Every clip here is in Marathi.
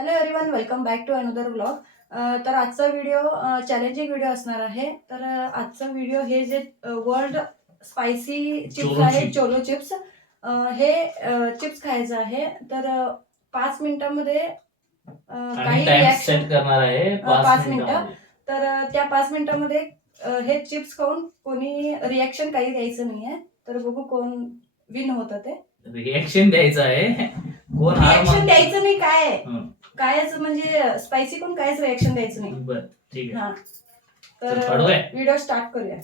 Hello everyone, welcome back to another vlog. तर आजचा व्हिडिओ चॅलेंजिंग व्हिडिओ असणार आहे. तर आजचा व्हिडिओ हे जे वर्ल्ड स्पायसी चिप्स आहे, चोलो चिप्स, हे चिप्स खायचं आहे. तर 5 मिनिटांमध्ये काही रिॲक्शन करणार आहे 5 मिनिटं. तर त्या 5 मिनिटांमध्ये हे चिप्स खाऊन कोणी रिॲक्शन काही द्यायचं नाहीये. तर बघू कोण विन होतं ते. रिएक्शन द्यायचं आहे. कोण रिॲक्शन द्यायचं नाही, कायच म्हणजे स्पायसी कोण कायच रिॲक्शन द्यायचं नाही. बरं, ठीक आहे. हा, तर व्हिडिओ स्टार्ट करूया.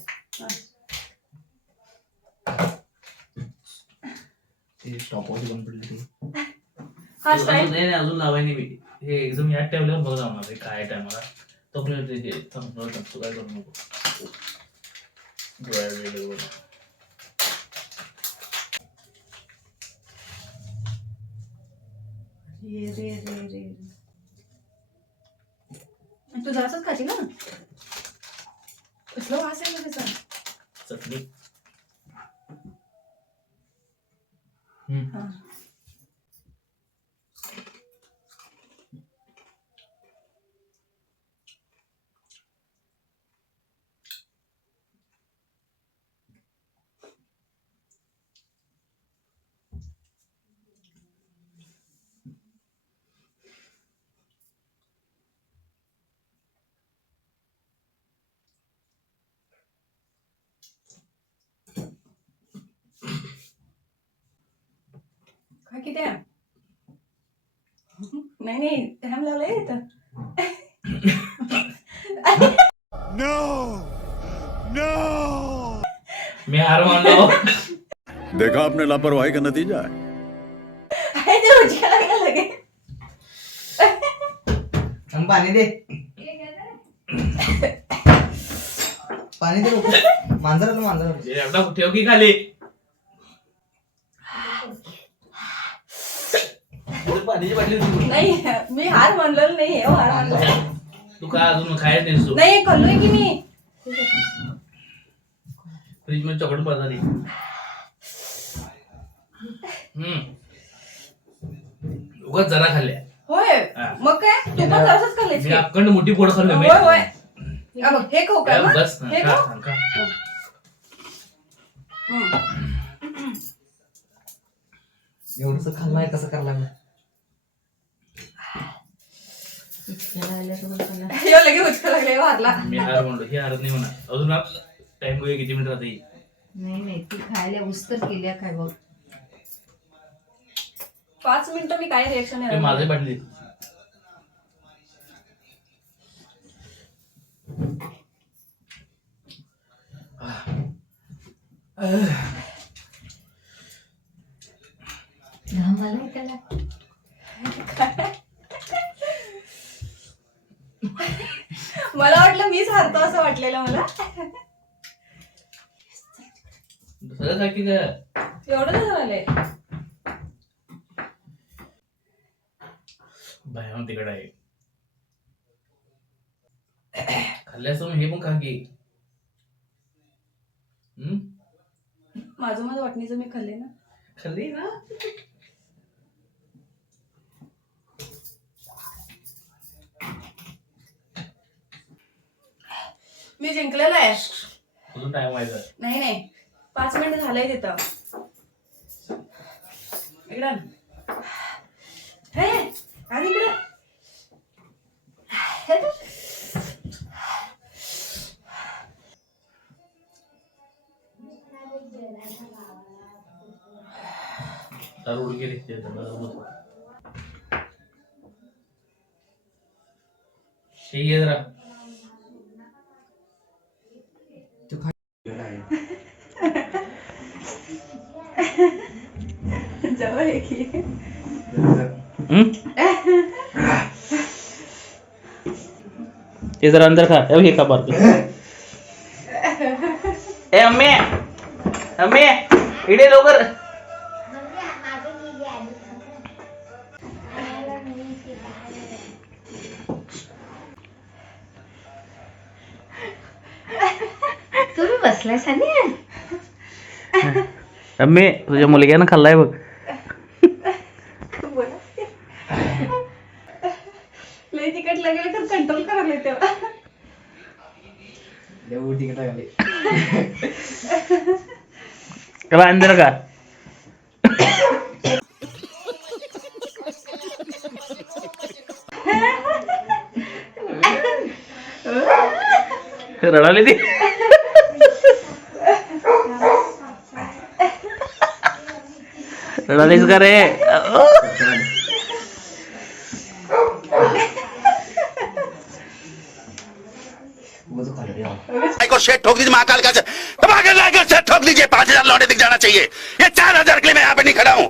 ते स्टॉपवॉच बंद पडली. हा स्टाईल नाही अजून लावायनी मी. हे एकदम यात ठेवल्यावर बघ लावणार काय टायमाला तो पण ते तू काय करू नको. रे तू जरासच खाची ना, कसलं वास आहे त्याचा. चटणी. काय किती आहे? नाही टाइम लावलाय इथं. मी हार मानलो. देखा आपने लापरवाही का नतीजा है. ते उचका लागला लगे. हम पाणी दे, पाणी दे लोक. मांजर ठेव की खाली. पाण्याची बाटली होती. नाही, मी हार मानलेलं नाही. हार मानलं तू का अजून खायच नाही. नाही, खाल्लोय की मी. फ्रीज मध्ये चॉकलेट पडली. उगाच जरा खाल्ल्या. होय, मग काय तू पण जरासच खाल्लेस मी की? अखंड मोठी पोड खाल्लो. होय होय. बघ, हे खाऊ का मग? बस हे खा, खाऊ? खा. एवढंच खाल्लाय कसं करायला लागलं. ह्यो लगे उचका लागले हारला. मी हार म्हणलो. ही हारत नाही म्हणा. अजून टाइम बघूया किती मिनिट राहते. नाही ती खायला उस्तर केल्या काय बघ. 5 मिनिटं मी काय रिएक्शन ते माझी बाटली. मला त्याला मला वाटलं मीच हारतो असं वाटलेलं मला. दुसरं काय की काय एवढं झालंय. भयान तिकड आहे. खाल्ल्यास हे पण खा की. माझं वाटणीचं मी खाल्ले ना. खाल्ली ना. मी जिंकलेलं आहे. अजून टाइम व्हायचा. नाही 5 मिनिट झालंय तिथं. इकडं हे आणि इकडं. तर उड गेली ते जरा. जवळ आहे की. ते जरा अंदर खा. हे खा बारक. ए अम्मे, अम्मे इकडे लवकर. तुम्ही बसलाय सानिया. अम्मी तुझ्या मुलग्यानं खाल्लाय बघ. लई तिकट लागेल तर कंट्रोल करायला तेव्हा. तिकीट लागले. त्याला अंदर का रडाली ती. रडालीस का रे? को शेट ठोक दीजिए महाकाल का धमाके लाकर शेट ठोक दीजिए 5,000 लौटे दिख जाना चाहिए ये 4,000 के लिए मैं यहाँ पे नहीं खड़ा हूँ